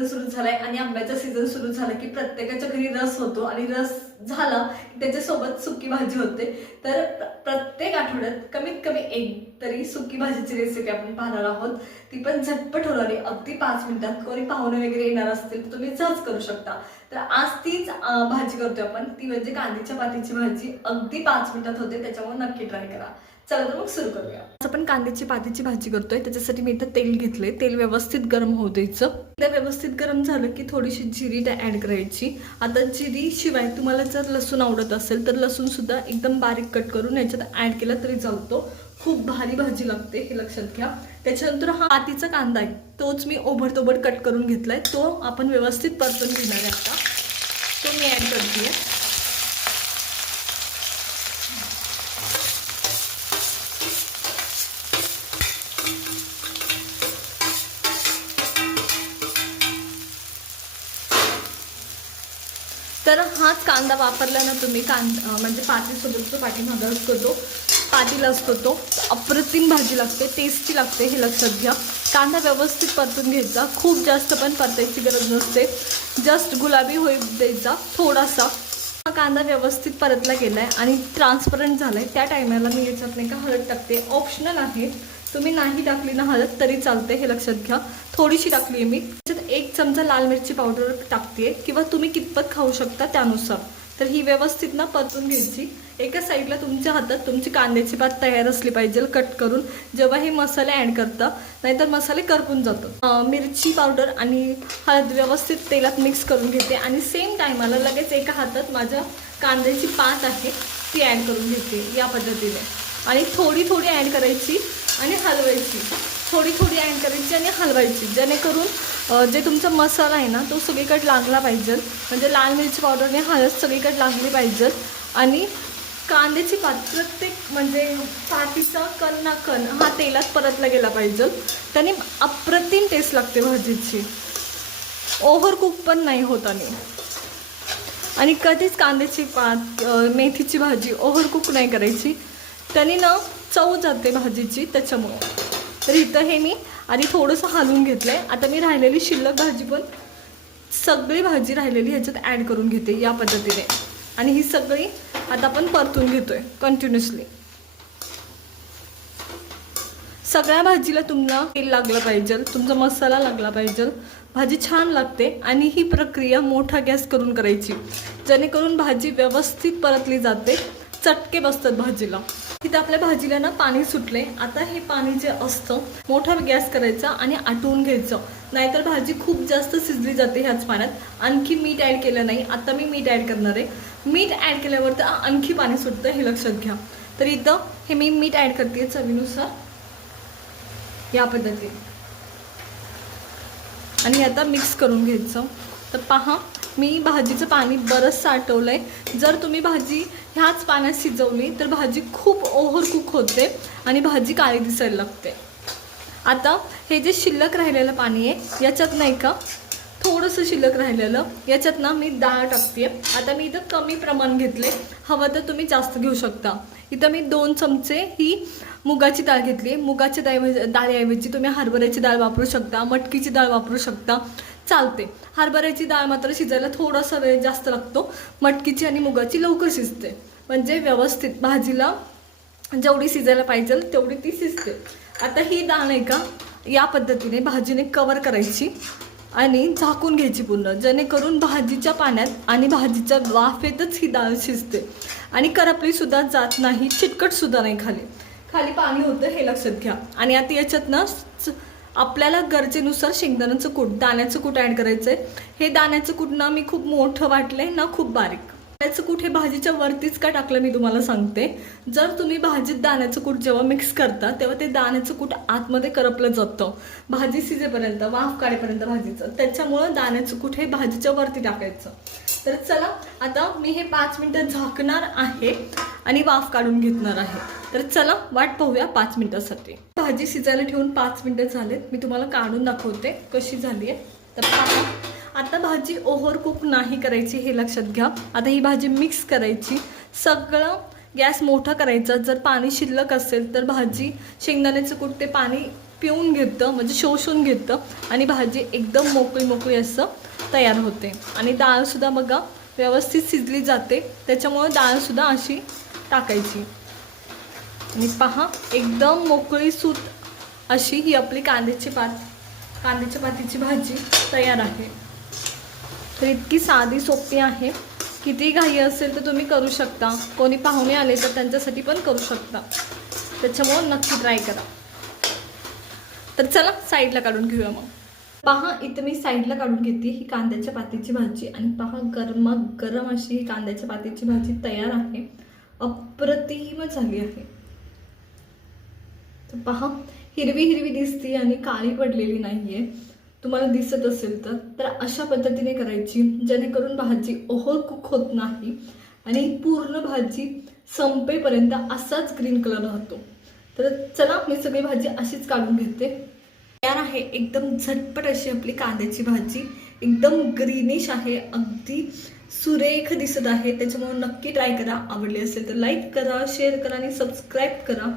Season सुरू झालाय आणि आंब्याचा सीझन सुरू झाला की प्रत्येकाच्या घरी रस होतो आणि रस झाला की त्याच्यासोबत सुकी भाजी होते। तर प्रत्येक आठवड्यात कमीत कमी एक तरी सुकी भाजीची रेसिपी आपण पाहणार आहोत, ती पण झटपट होणारी, अगदी 5 मिनिटात। कोणी पाहुणे वगैरे येणार असतील तर तुम्ही सहज करू शकता। तर आज तीच भाजी करतोय आपण, ती म्हणजे कांद्याच्या पातीची भाजी, अगदी 5 मिनिटात होते, त्याच्यामुळे नक्की ट्राय करा। चला तर मग सुरू करूया। आपण कांद्याची पातीची भाजी करतोय, त्याच्यासाठी मी इथं तेल घेतले। तेल व्यवस्थित गरम होऊ द्यायचं। ते व्यवस्थित गरम झालं की थोडीशी जिरी ऍड करायची। आता जिरी शिवाय तुम्हाला जर लसूण आवडत असेल तर लसूण सुद्धा एकदम बारीक कट करून याच्यात ऍड केला तरी चालतो। खूप भारी भाजी लागते, हे लक्षात घ्या। त्याच्यानंतर हा पातीचा कांदा आहे, तोच मी ओबडधोबड कट करून घेतलाय, तो आपण व्यवस्थित परतून घेणार आहे। आता तो मी ऍड करते। तर हाच कांदा वापरला ना तुम्ही, म्हणजे पातीसोबत जो पाठीमागं असतो तो, पातीला असतो तो, अप्रतिम भाजी लागते, टेस्टी लागते, हे लक्षात घ्या। कांदा व्यवस्थित परतून घ्यायचा, खूप जास्त पण परतायची गरज नसते, जस्ट गुलाबी होऊ द्यायचा थोडासा। हा कांदा व्यवस्थित परतला गेलाय आणि ट्रान्सपरंट झालाय, त्या टायमाला मी याच्यात नाही का हळद टाकते। ऑप्शनल आहे, तुम्ही नाही टाकली ना हळद तरी चालते, हे लक्षात घ्या। थोडीशी टाकली आहे मी। त्याच्यात 1 चमचा लाल मिरची पावडर टाकते, किंवा तुम्ही कितपत खाऊ शकता त्यानुसार। तर ही व्यवस्थित ना परतून घ्यायची। एका साईडला तुमच्या हातात तुमची कांद्याची पात तयार असली पाहिजे कट करून, जेव्हा हे मसाले ॲड करता, नाहीतर मसाले करपून जातात। मिरची पावडर आणि हळद व्यवस्थित तेलात मिक्स करून घेते आणि सेम टायमाला लगेच एका हातात माझ्या कांद्याची पात आहे ती ॲड करून घेते, या पद्धतीने। आणि थोडी थोडी ॲड करायची आणि हलवायची, थोडी थोडी ॲड करायची आणि हलवायची, जेणेकरून जे तुमचा मसाला आहे ना तो सगळीकडे लागला पाहिजे, म्हणजे लाल मिरची पावडरने हळद सगळीकडे लागली पाहिजे। आणि कांद्याची पात प्रत्येक म्हणजे पातीचा कण ना कण हा तेलात परतला गेला पाहिजे, त्याने अप्रतिम टेस्ट लागते भाजीची, ओव्हर कुक पण नाही होत। आणि कधीच कांद्याची पात मेथीची भाजी ओव्हर कुक नाही करायची, त्याने ना चव जाते भाजीची, त्याच्यामुळे। तर इथं हे मी आधी थोडंसं हलवून घेतलंय। आता मी राहिलेली शिल्लक भाजी पण, सगळी भाजी राहिलेली ह्याच्यात ॲड करून घेते, या पद्धतीने। आणि ही सगळी आता आपण परतून घेतोय कंटिन्युअसली। सगळ्या भाजीला तुम्हाला तेल लागलं पाहिजे, तुमचा मसाला लागला पाहिजे, भाजी छान लागते। आणि ही प्रक्रिया मोठा गॅस करून करायची, जेणेकरून भाजी व्यवस्थित परतली जाते, चटके बसतात भाजीला। तिथे आपल्या भाजीला ना पाणी सुटले। आता हे पाणी जे असतं मोठा गॅस करायचा आणि आटवून घ्यायचं, नाहीतर भाजी खूप जास्त शिजली जाते ह्याच पाण्यात। आणखी मीठ ॲड केलं नाही, आता मी मीठ ॲड करणार आहे। मीठ ॲड केल्यावर तर आणखी पाणी सुटतं, हे लक्षात घ्या। तर इथं हे मी मीठ ॲड करते चवीनुसार, या पद्धतीने। आणि आता मिक्स करून घ्यायचं। तर पहा, मी भाजीचं पाणी बरंच साठवलंय। जर तुम्ही भाजी ह्याच पाण्यात शिजवली तर भाजी खूप ओव्हर कुक होते आणि भाजी काळी दिसायला लागते। आता हे जे शिल्लक राहिलेलं पाणी आहे, याच्यात नाही का थोडंसं शिल्लक राहिलेलं, याच्यात ना मी डाळ टाकते। आता मी इथं कमी प्रमाण घेतले, हवं तर तुम्ही जास्त घेऊ शकता। इथं मी 2 चमचे ही मुगाची डाळ घेतली। मुगाच्या डाळीऐवजी तुम्ही हरभऱ्याची डाळ वापरू शकता, मटकीची डाळ वापरू शकता, चालते। हरभऱ्याची डाळ मात्र शिजायला थोडासा वेळ जास्त लागतो, मटकीची आणि मुगाची लवकर शिजते, म्हणजे व्यवस्थित भाजीला जेवढी शिजायला पाहिजे तेवढी ती शिजते। आता ही डाळ नाही का या पद्धतीने भाजीने कवर करायची आणि झाकून घ्यायची पूर्ण, जेणेकरून भाजीच्या पाण्यात आणि भाजीच्या वाफेतच ही डाळ शिजते आणि करपली सुद्धा जात नाही, चिटकट सुद्धा नाही, खाली खाली पाणी होतं, हे लक्षात घ्या। आणि आता याच्यात ना आपल्याला गरजेनुसार शेंगदाण्याचं कूट, दाण्याचं कूट ॲड करायचं आहे। हे दाण्याचं कूट ना मी खूप मोठं वाटलंय ना खूप बारीक। दाण्याचं कूट हे भाजीच्या वरतीच का टाकलं मी तुम्हाला सांगते। जर तुम्ही भाजीत दाण्याचं कूट जेव्हा मिक्स करता तेव्हा ते दाण्याचं कूट आतमध्ये करपलं जातं भाजी शिजेपर्यंत, वाफ काढेपर्यंत भाजीचं, त्याच्यामुळं दाण्याचं कूट हे भाजीच्या वरती टाकायचं। तर चला, आता मी हे 5 मिनिटं झाकणार आहे आणि वाफ काढून घेणार आहे। तर चला वाट पाहूया 5 मिनिटासाठी। भाजी शिजायला ठेवून 5 मिनिटं झालेत, मी तुम्हाला काढून दाखवते कशी झाली आहे। तर पहा, आता भाजी ओव्हर कुक नाही करायची, हे लक्षात घ्या। आता ही भाजी मिक्स करायची, सगळं गॅस मोठा करायचा। जर पाणी शिल्लक असेल तर भाजी शेंगदाण्याचं कूट ते पाणी पिऊन घेतं, म्हणजे शोषून घेतं आणि भाजी एकदम मोकळी मोकळी असं तयार होते. आणि डाळसुद्धा बघा व्यवस्थित शिजली जाते, त्याच्यामुळे डाळसुद्धा अशी टाकायची. आणि पहा एकदम मोकळी सूत अशी ही आपली कांद्याच्या पातीची भाजी तयार आहे. तर इतकी साधी सोपी आहे. किती घाई असेल तर तुम्ही करू शकता, कोणी पाहुणे आले तर त्यांच्यासाठी पण करू शकता, त्याच्यामुळे नक्की ट्राय करा. तर चला साईडला काढून घेऊया. मग पहा इथं मी साईडला काढून घेते ही कांद्याच्या पातीची भाजी. आणि पहा गरम अशी ही कांद्याच्या पातीची भाजी तयार आहे. अप्रतिम झाली आहे. तर पहा हिरवी हिरवी दिसते आणि काळी पडलेली नाहीये. तुम्हाला दिसत असेल तर अशा पद्धतीने करायची, जेणेकरून भाजी ओव्हर कुक होत नाही आणि पूर्ण भाजी संपेपर्यंत असाच ग्रीन कलर राहतो. तर चला मी सगळी भाजी अशीच काढून घेते. तयार आहे एकदम झटपट अशी आपली कांद्याची भाजी. एकदम ग्रीनिश आहे, अगदी सुरेख दिसत आहे. त्याच्यामुळे नक्की ट्राय करा. आवडली असेल तर लाईक करा, शेअर करा आणि सबस्क्राईब करा.